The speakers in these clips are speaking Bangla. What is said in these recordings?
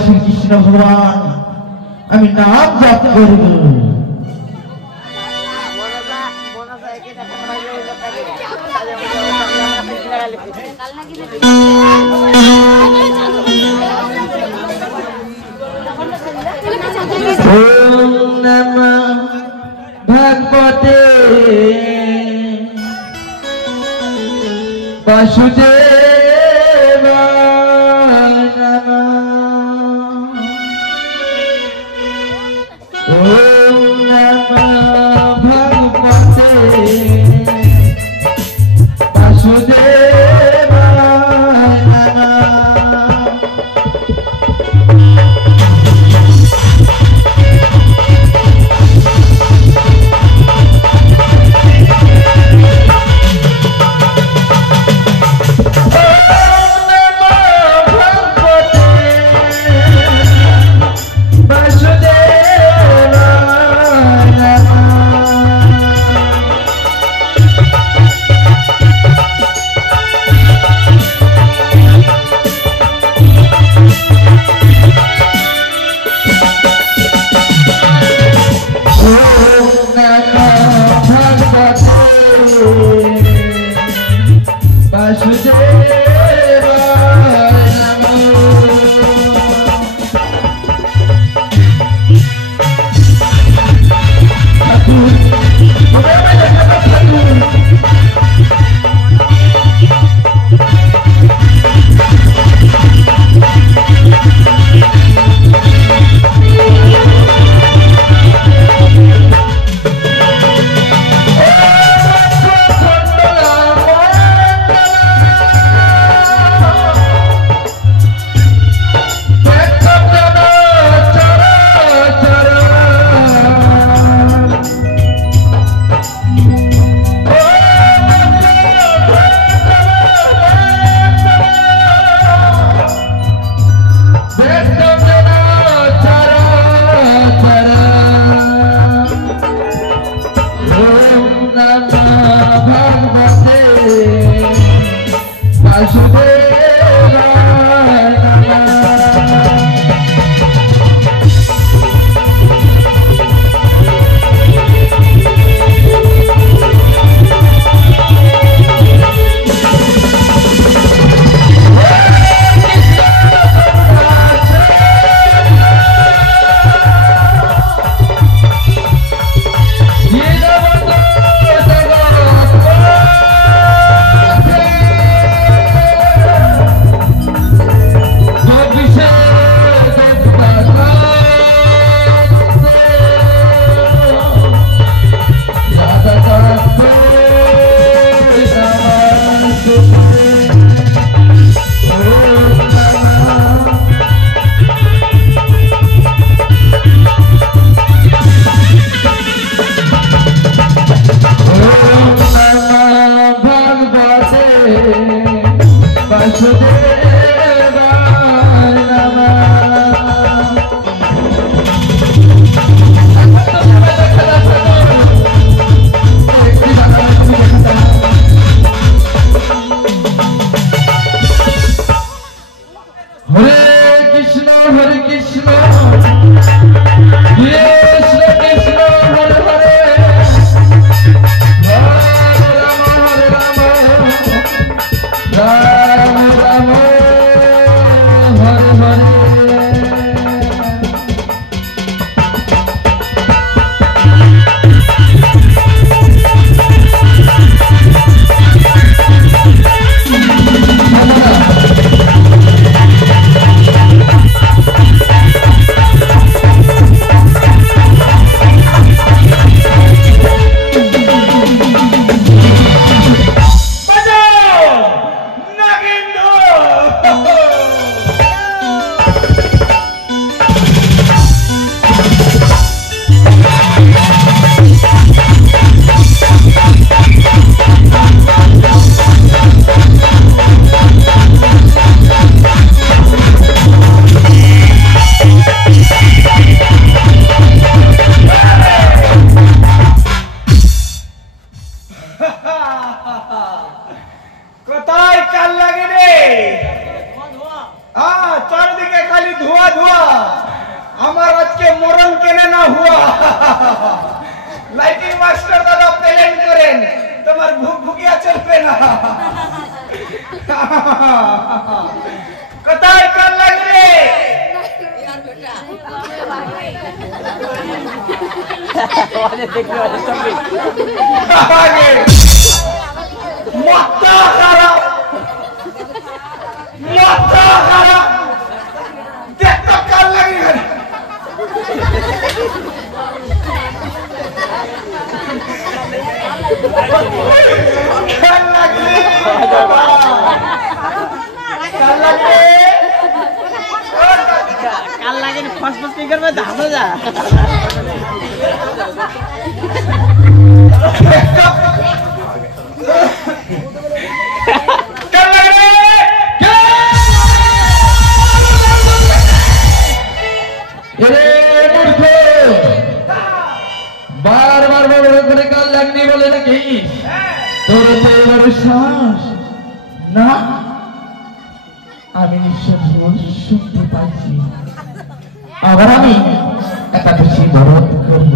श्री कृष्ण भगवान नाम जप करब ओम नमः भगवते वासुदेवाय লাইটিং মাস্টার দাদা প্লেন করেন, তোমার ভুকভুকিয়া চলবে না। কোথায় কাল লাগবে? মাথা খারাপ, মাথা খারাপ, দেখো কাল লাগবে। কাল লাগবে, কাল লাগবে, কাল লাগে ফসফস কি করবে ধাসো যা কাল লাগবে। बार-बार बोले काल लगने बोले ना कहीं তোর তো এবার শ্বাস না আমি নিঃশ্বাস শুনতে পাচ্ছি আবার আমি একটা বেশি দরদ করব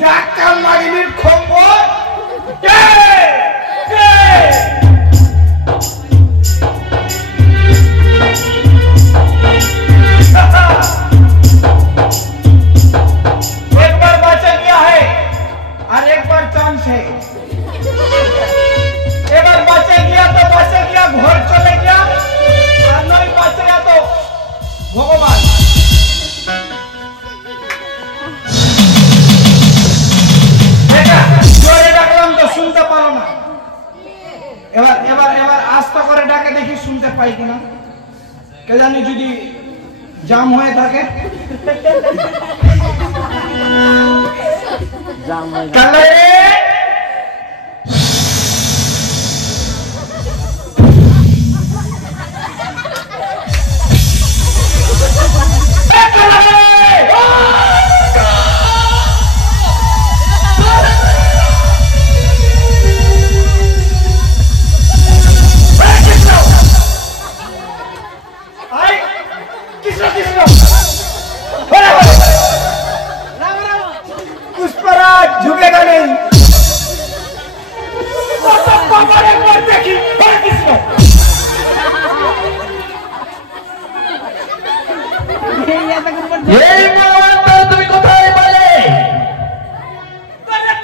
যা কাল লাগিনির খবর কে কে एक बार बचा गया है और एक बार चांस है। एक बार बचा गया तो बचा गया, घर चले गया, और नहीं बचेगा तो भगवान। देखा जोरे डाकलाम तो सुनते पारो ना, এবার এবার এবার আস্তে করে ডাকে দেখি শুনতে পাই কিনা, কে জানি যদি জাম হয়ে থাকে। জাম হয়ে কালে पुष्पराज झुकेगा नहीं। एक बार देखी এই মাওয়ান্তা তুমি কোথায় বলে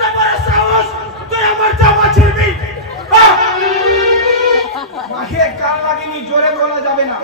তো বড় সাহস তুই আমার জামা ছিড়বি। মাকে কাল লাগিনি, জোরে বলা যাবে না।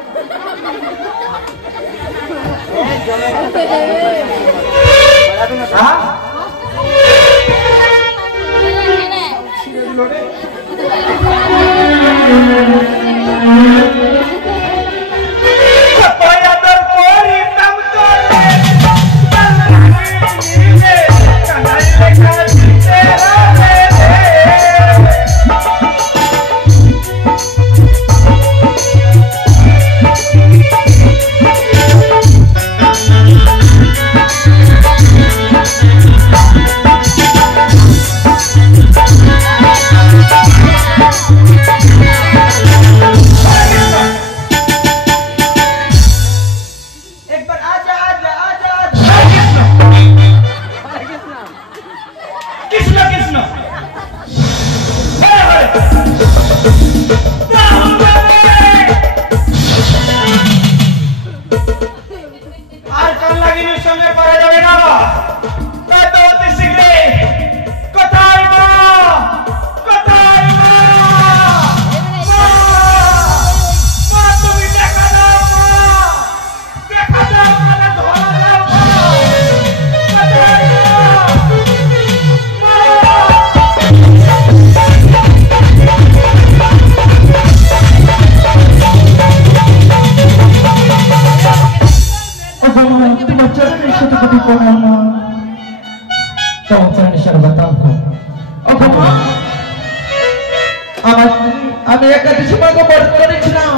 আমি একাদশী মাকে ব্রত করেছিলাম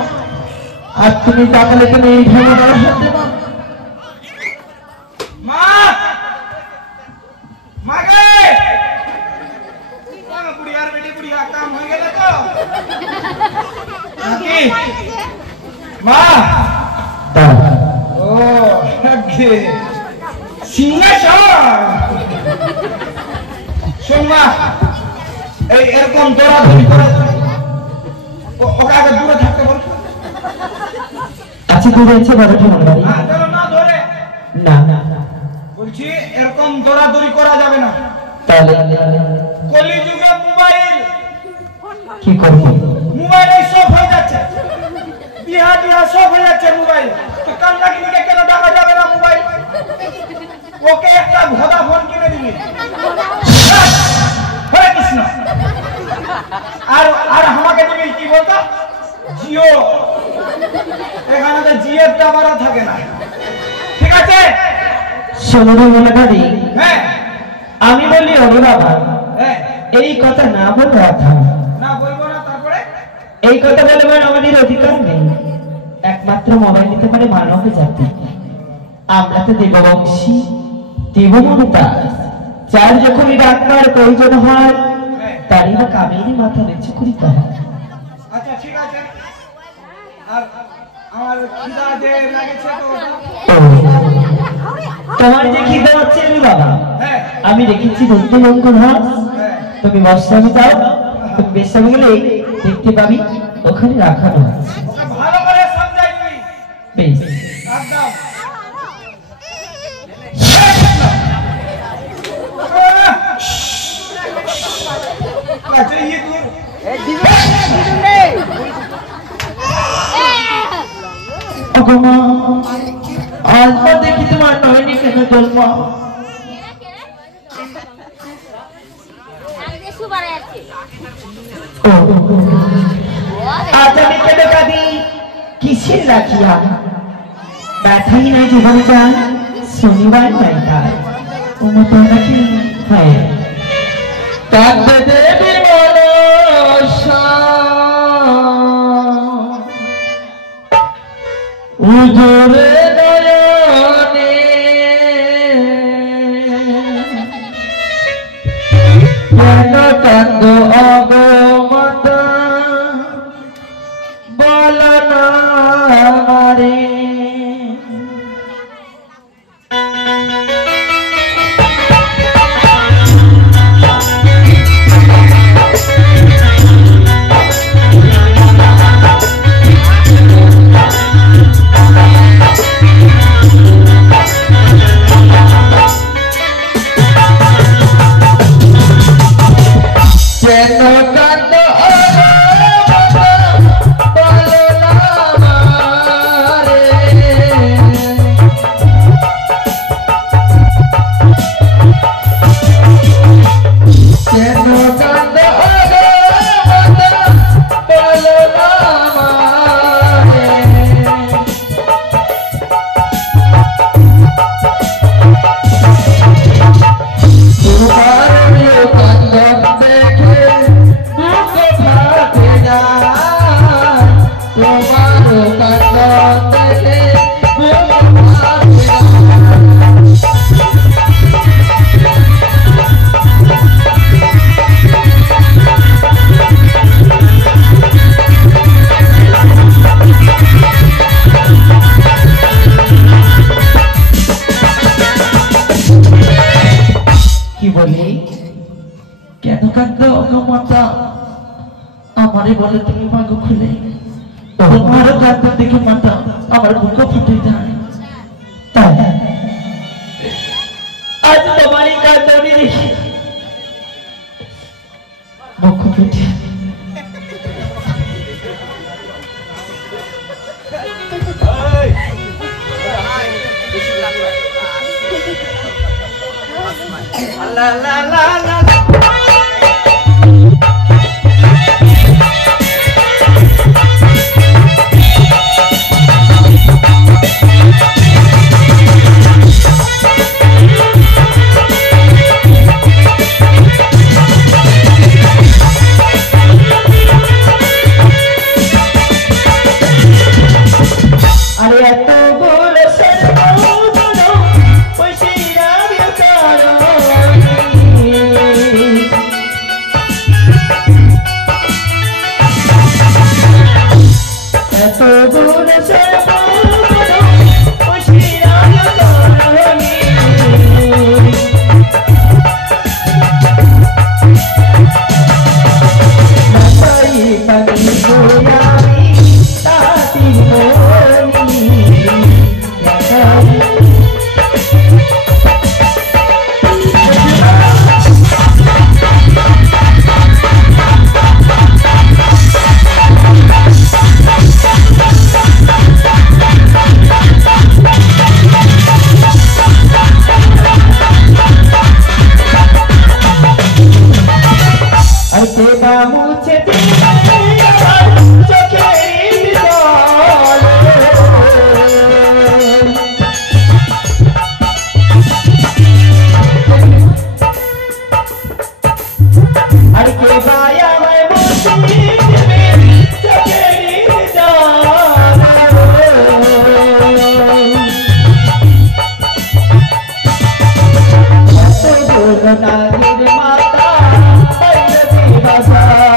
আর তুমি তাহলে তুমি এইভাবে দর্শন দেবা মা মাগে কোন বুড়িয়ার বেটি বুড়িয়া কাম হয়ে গেল তো নাকি মা ও আগে সিংহাসন শোনবা এই এরকম দৌড়াদৌড়ি করে ওকে আগে দূরে থাকতে বল। আচ্ছা দূরে আছে বড় তোমার বাড়ি? না ধরে না বলছি এরকম দৌড়াদৌড়ি করা যাবে না। তাহলে কলিযুগে মোবাইল কি করব? মোবাইল সব হয়ে যাচ্ছে, বিহা টিহা সব হয়ে যাচ্ছে মোবাইল। তো কান্নাকিনিকে কেন ডাকা যাবে না মোবাইল? ওকে একটা ভোডাফোন কিনে দিবি। হরে কৃষ্ণ। আর আর আমাকে দিবি কি বলতো জিও। এখানে তো জিওর টাওয়ারও থাকে না। ঠিক আছে শোনো মনে করি হ্যাঁ আমি বলি ওরে বাবা হ্যাঁ এই কথা না বলে কথা না বলবো না। তারপরে এই কথা বলবার আমাদের অধিকার নেই। একমাত্র মোবাইল নিতে পারে মানব জাতি। আমরা তো দেববংশী দেবমনতা, যার যখনই ডাক্তার প্রয়োজন হয় তারই বা কাবেরী মাথা নিচু করিতে হয়। আচ্ছা ঠিক আছে। আর আমার খিদা যে লাগেছে তো তোমার যে খিদে হচ্ছে রে বাবা হ্যাঁ আমি রেখেছি বলতে মঙ্গল হাস। হ্যাঁ তুমি বস্তামি দাও, তুমি বেশামি গেলে দেখতে পাবি ওখানে রাখানো আছে। ওকে ভালো করে সমঝাই তুই। বেশ একদম আচ্ছা ये तू ওগো আজ দেখি তোমার নয়নি কেন জন্ম? আজ আমি কেন কাঁদি কিসের রাখিয়া? ব্যথাই নাই জীবনে চান শনিবার নাই তার উন্নত নাকি হয় কাঁদতে দেবী মনসা উজরে নয়নে কেন কান্দ অগমতা বল না রে। আমারে বলে তুমি ভাগ্য খুলে তোমারও কাঁদতে দেখে মাতা আমার বুক ফুটে যায়। তাই আজ তোমারই কাঁদনি দেখি বুক ফুটে। লা লা লা লা নাগের মাতা ভৈরবী বাজার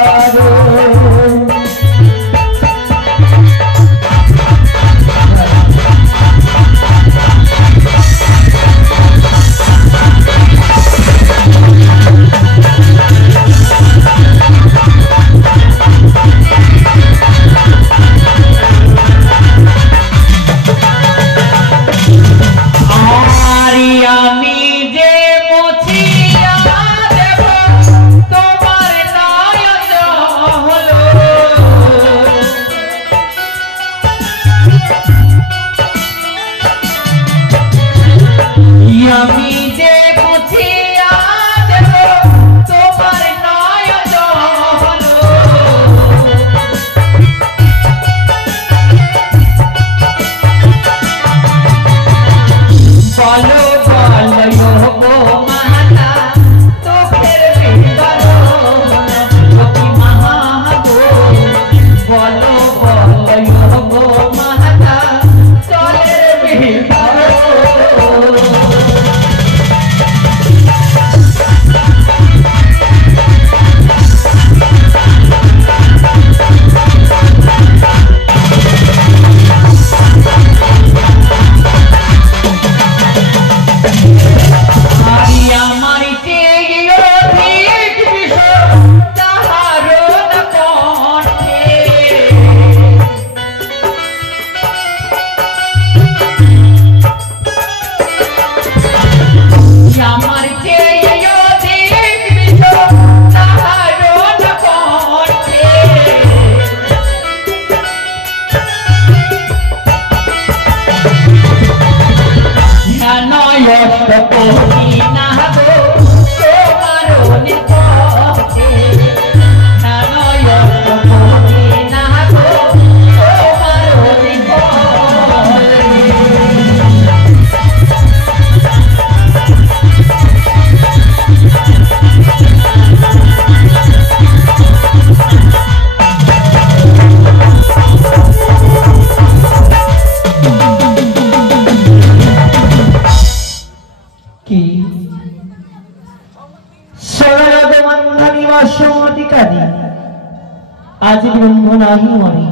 आज ब्रह्म नाही मरी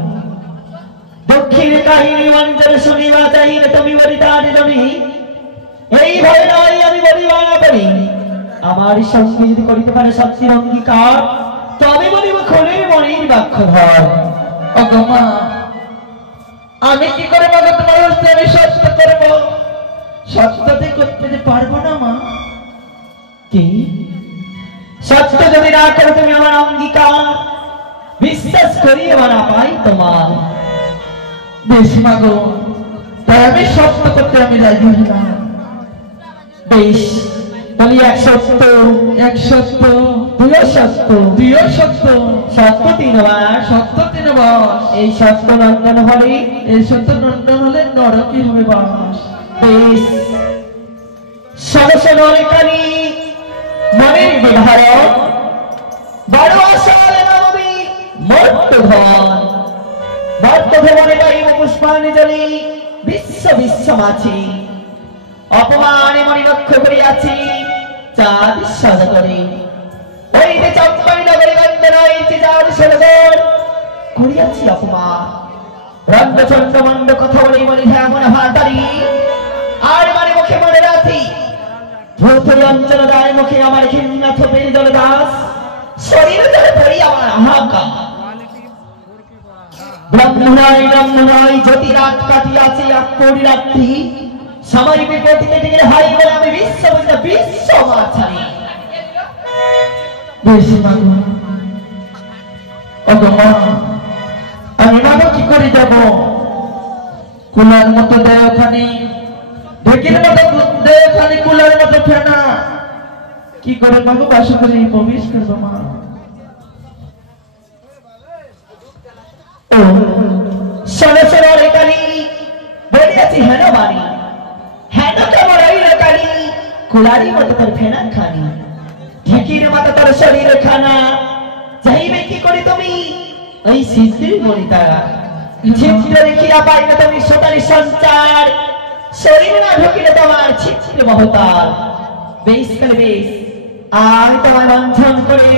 दक्षिण काहिनी मंत्र শুনিবা চাইলে তুমি বলিদান জনি এই ভয় নাই আমি বলিবা না পারি আমার সঙ্গে যদি করিতে পারে শক্তির অঙ্গীকার তবে বলিব খোলের মনির বাক্য ধর অগমা আমি কি করে মাগো তোমার হস্তে আমি সত্য করব সত্যতে করতে পারবো না মা কি সত্য যদি না করে তুমি আমার অঙ্গীকার বিশ্বাস করিয়ে মানা পাই তোমার বেশ মাগো তাই আমি সত্য করতে আমি রাজি হলাম বেশ বলি এক সত্য দুই সত্য সত্য তিনবার এই সত্য নন্দন হলে নরকই হবে বাস বেশ সরস নরকানি মনের বিধারক বড় আশার নবী মর্তধনে গাইব পুষ্পাঞ্জলি বিশ্ব মাছি অপমানে মনে লক্ষ্য করিয়াছি চাঁদ সাজা করে ওই যে চম্পাই নগরী গন্ধরাই চিজার সরগর করিয়াছি অপমান রঙ্গচন্দ্র মন্ড কথা বলি মনে এমন ভাতারি আর মানে মুখে মনে রাখি ধুতরি অঞ্চল দায় মুখে আমার ঘৃণা থপের জলদাস শরীর জলে পড়ি আমার হাহাকার ব্রহ্মনাই জ্যোতি রাত কাটিয়াছে আকরি রাত্রি সময় বিপত্তিতে টিকে হাই বলে আমি বিশ্ব মাছারি বেশি মাগো অগমা আমি মাগো কি করে যাব কুলার মতো দেহখানি ঢেকির মতো দেহখানি কুলার মতো ফেনা কি করে মাগো বাসা করে প্রবেশ করবো মা সরসর রেকালি বলিয়াছি হেন বাণী হেন কেমরাই রেকালি কুলারি মতো তোর ফেনা খানি ঢেকির মতো তোর শরীর খানা যাইবে কি করে তুমি ওই সিদ্ধির গণিতা ছিদ্র দেখিয়া পাই না তুমি সোতারি সঞ্চার শরীর না ঢুকিলে তোমার ছিদ্র মহতার বেশ করে বেশ আর তোমার বন্ধন করে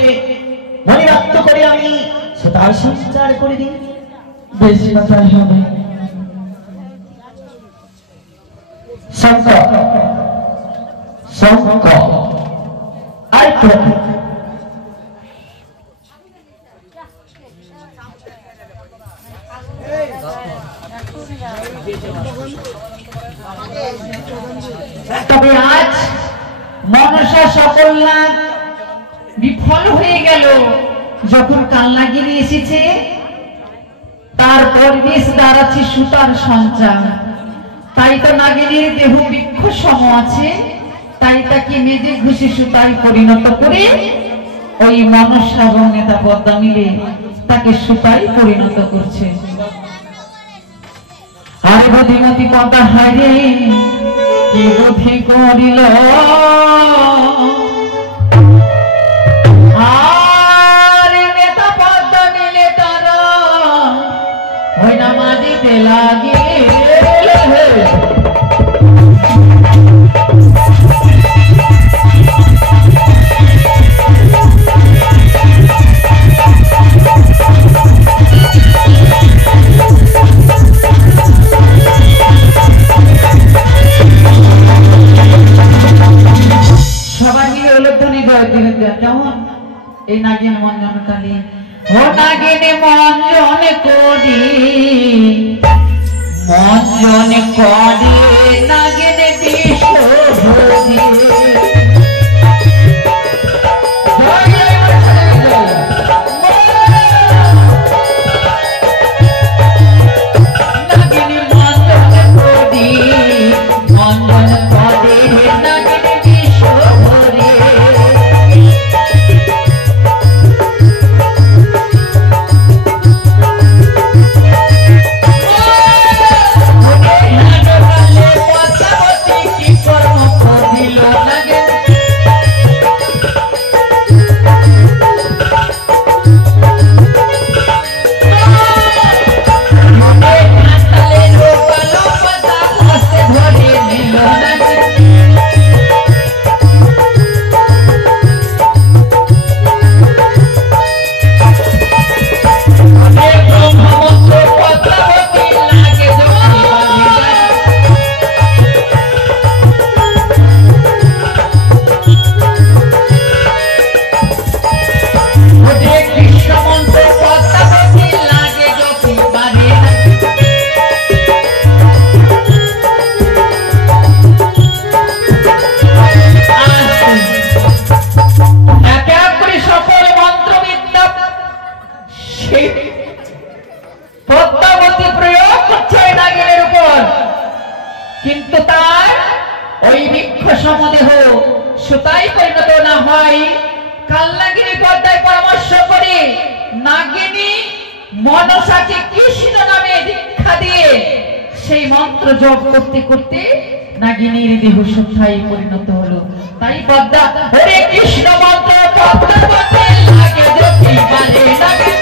মনিরক্ত করে আমি সুতার সঞ্চার করে দিই। বেশ কথাই হবে। শঙ্খ শঙ্খ আর তবে আজ মনসা সকল লাগ বিফল হয়ে গেল। যখন কালনাগিনী এসেছে তারপর বেশ দাঁড়াচ্ছে সুতার সঞ্চার। তাই তো নাগিনীর দেহ বৃক্ষ সম আছে, তাই তাকে মেজে ঘুষে সুতায় পরিণত করে ওই মনসা এবং নেতা পদ্মা মিলে তাকে সুতায় পরিণত করছে। আর বুদ্ধিমতী পদ্মা হারে কি বুদ্ধি করিল, আর নেতা পদ্মা মিলে তারা ওই নামাজিতে লাগে। সবাই মিলে উলধ্বনি করে দিলেন কেমন? এই নাগিন মঞ্জন কালী ও নাগিনে মঞ্জন করি মঞ্জন করে নাগিনে বিশ্বভূতি। নাগিনে মঞ্জন করি মঞ্জন করে নাগিনে বিশ্বভূতি। পদ্মাবতী প্রয়োগ করছে নাগিনের উপর, কিন্তু তার ওই বৃক্ষ সমদেহ সুতায় পরিণত না হয়। কালনাগিনী পদ্মায় পরামর্শ করে নাগিনী মনসাকে কৃষ্ণ নামে দীক্ষা দিয়ে সেই মন্ত্র জপ করতে করতে নাগিনীর দেহ সুতায় পরিণত হলো। তাই পদ্মা হরে কৃষ্ণ মন্ত্র পদ্মাবতী লাগে দেখি পারে নাগিনী।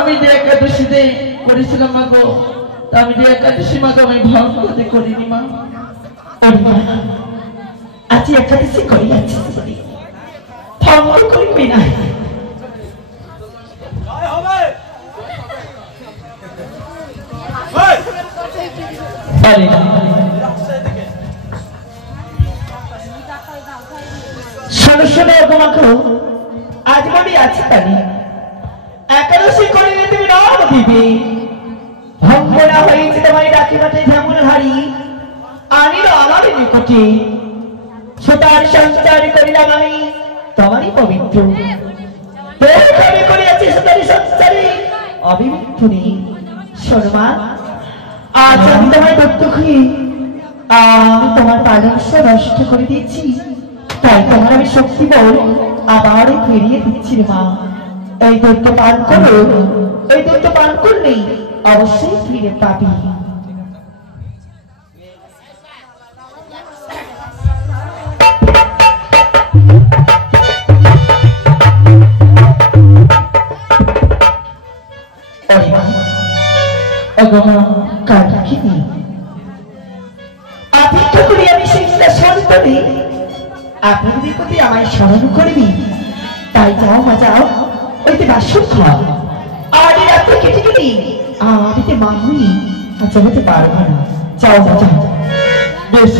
আমি যে একাদশীতে করেছিলাম মা গো, আমি যে একাদশী মা গো আমি ভাব করতে করিনি মা। আজ একাদশী করিয়াছি ভঙ্গ করিবি না। বলে না শোনো শোনো তোমাকে আজ বলি আছে তানি একাদশী করে তুমি নাম দিবে ভঙ্গ না হয়েছে তোমার ডাকি মাঠে যেমন হারি আনিল আমার নিকটে সুতার সঞ্চার করিলাম আমি তোমারই পবিত্র করিয়াছি সুতার সঞ্চারে অবিমিত্রী শোনমা আজ আমি তোমার দত্ত হয়ে আমি তোমার পালংশ নষ্ট করে দিয়েছি তাই তোমার আমি শক্তি বল আবার ফিরিয়ে দিচ্ছি রে মা এই দত্ত পান করো এই দত্ত পান করলেই অবশ্যই ফিরে পাবি অপেক্ষা করি আমি সেই সন্তনে আপনাদের প্রতি আমায় স্মরণ করবি তাই যাও মা যাও ওইতে বাসন খাও আর এই রাত্রে কেটে গেলি আর এতে মা হই আচ্ছা হতে পারবো না যাও মা যাও বেশ